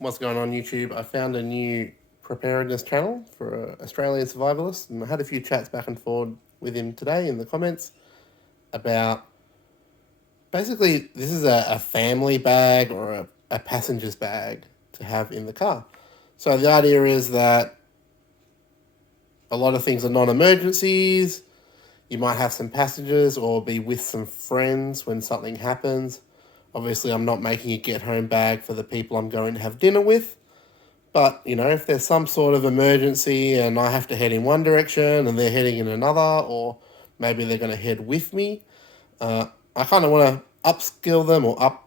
What's going on YouTube? I found a new preparedness channel for an Australian survivalist, and I had a few chats back and forth with him today in the comments about basically this is a family bag or a passenger's bag to have in the car. So the idea is that a lot of things are non-emergencies. You might have some passengers or be with some friends when something happens. Obviously, I'm not making a get-home bag for the people I'm going to have dinner with. But, you know, if there's some sort of emergency and I have to head in one direction and they're heading in another, or maybe they're going to head with me, I kind of want to upskill them or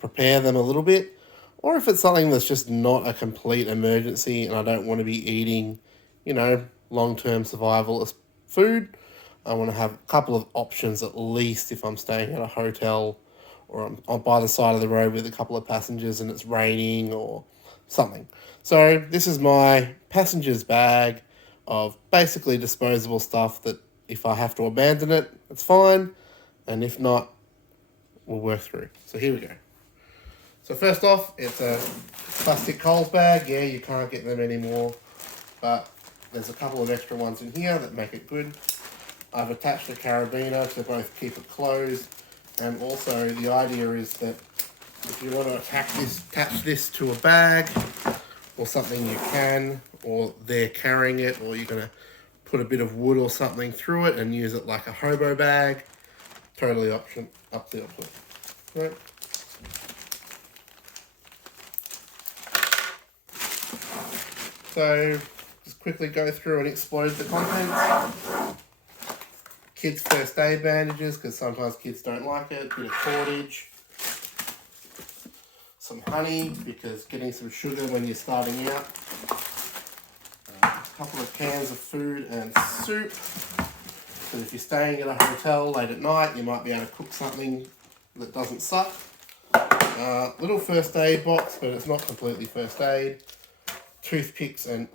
prepare them a little bit. Or if it's something that's just not a complete emergency and I don't want to be eating, you know, long-term survivalist food, I want to have a couple of options at least if I'm staying at a hotel or I'm by the side of the road with a couple of passengers and it's raining or something. So this is my passenger's bag of basically disposable stuff that if I have to abandon it, it's fine. And if not, we'll work through. So here we go. So first off, it's a plastic Coles bag. Yeah, you can't get them anymore, but there's a couple of extra ones in here that make it good. I've attached a carabiner to both keep it closed, and also the idea is that if you want to attach this to a bag or something, you can, or they're carrying it, or you're going to put a bit of wood or something through it and use it like a hobo bag. Totally up to the option. Right. So just quickly go through and explode the contents. Kids' first aid bandages, because sometimes kids don't like it. Bit of cordage. Some honey, because getting some sugar when you're starting out. A couple of cans of food and soup. So if you're staying at a hotel late at night, you might be able to cook something that doesn't suck. Little first aid box, but it's not completely first aid. Toothpicks and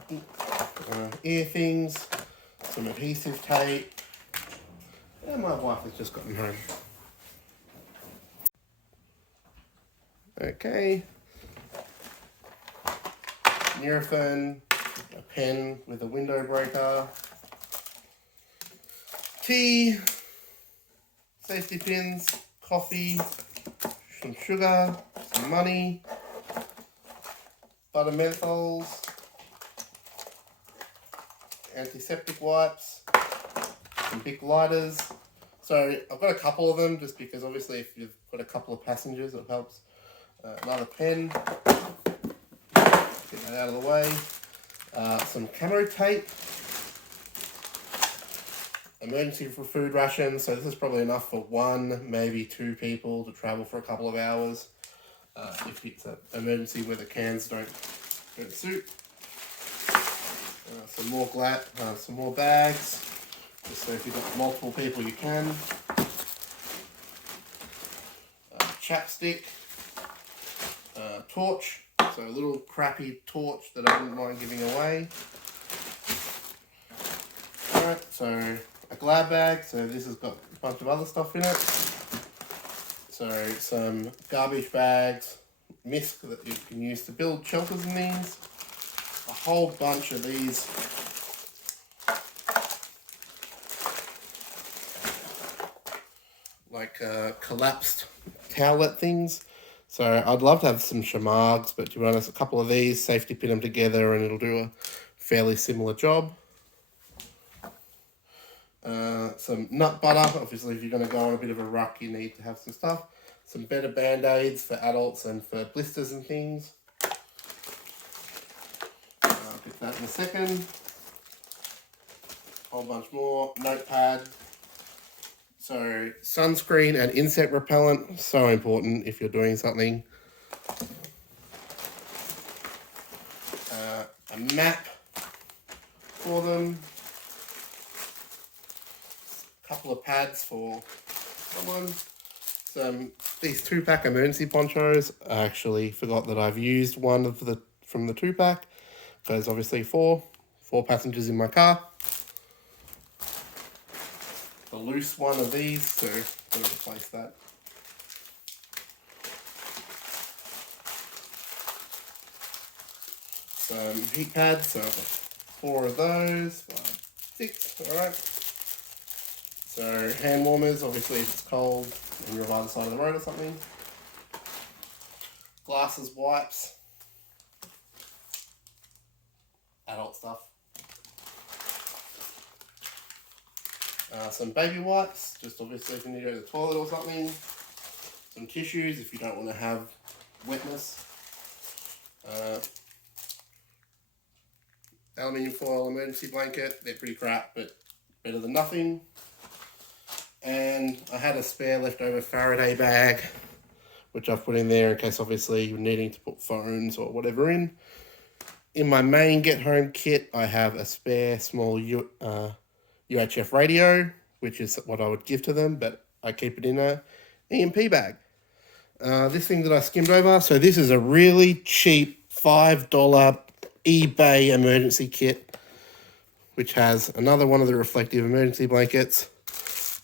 ear things. Some adhesive tape. And my wife has just gotten home. Okay. Nurofen, a pen with a window breaker. Tea, safety pins, coffee, some sugar, some money, butter menthols, antiseptic wipes, some big lighters. So I've got a couple of them just because obviously if you've got a couple of passengers it helps. Another pen, get that out of the way. Some camo tape. Emergency for food rations, so this is probably enough for one, maybe two people to travel for a couple of hours. If it's an emergency where the cans don't suit. Some more bags, just so if you've got multiple people you can. Chapstick, torch, so a little crappy torch that I wouldn't mind giving away. Alright, so a glad bag, so this has got a bunch of other stuff in it. So some garbage bags, mist that you can use to build shelters and things. A whole bunch of these like collapsed towelette things. So I'd love to have some shamargs, but to be honest, a couple of these, safety pin them together and it'll do a fairly similar job. Some nut butter, obviously if you're going to go on a bit of a ruck you need to have some stuff. Some better band-aids for adults and for blisters and things. I'll get that in a second. Whole bunch more. Notepad. So sunscreen and insect repellent, so important if you're doing something. A map for them. Couple of pads for someone. These 2-pack emergency ponchos. I actually forgot that I've used one of from the 2-pack. Because obviously four passengers in my car. The loose one of these, so I'm going to replace that. some heat pads, so I've got 4 of those, 5, 6, alright. So hand warmers, obviously if it's cold and you're by the side of the road or something. Glasses, wipes, adult stuff. Some baby wipes, just obviously if you need to go to the toilet or something. Some tissues if you don't want to have wetness. Aluminium foil emergency blanket, they're pretty crap, but better than nothing. And I had a spare leftover Faraday bag, which I've put in there in case obviously you're needing to put phones or whatever in. In my main get home kit, I have a spare small UHF radio, which is what I would give to them, but I keep it in a EMP bag. This thing that I skimmed over, so this is a really cheap $5 eBay emergency kit, which has another one of the reflective emergency blankets,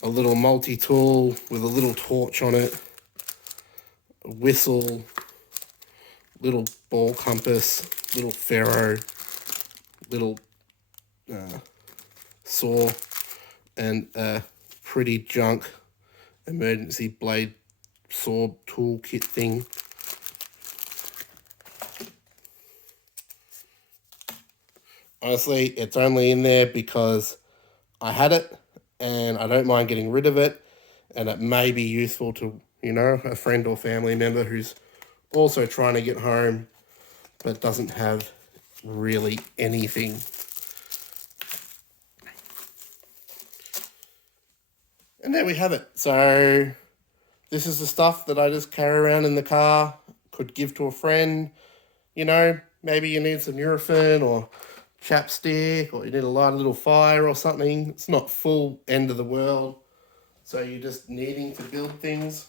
a little multi-tool with a little torch on it, a whistle, little ball compass, little ferro, little saw, and a pretty junk emergency blade saw tool kit thing. Honestly, it's only in there because I had it and I don't mind getting rid of it, and it may be useful to, you know, a friend or family member who's also trying to get home but doesn't have really anything. And there we have it. So this is the stuff that I just carry around in the car, could give to a friend. You know, maybe you need some Nurofen or chapstick, or you need to light a little fire or something. It's not full end of the world. So you're just needing to build things,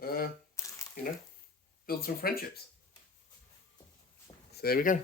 you know, build some friendships. So there we go.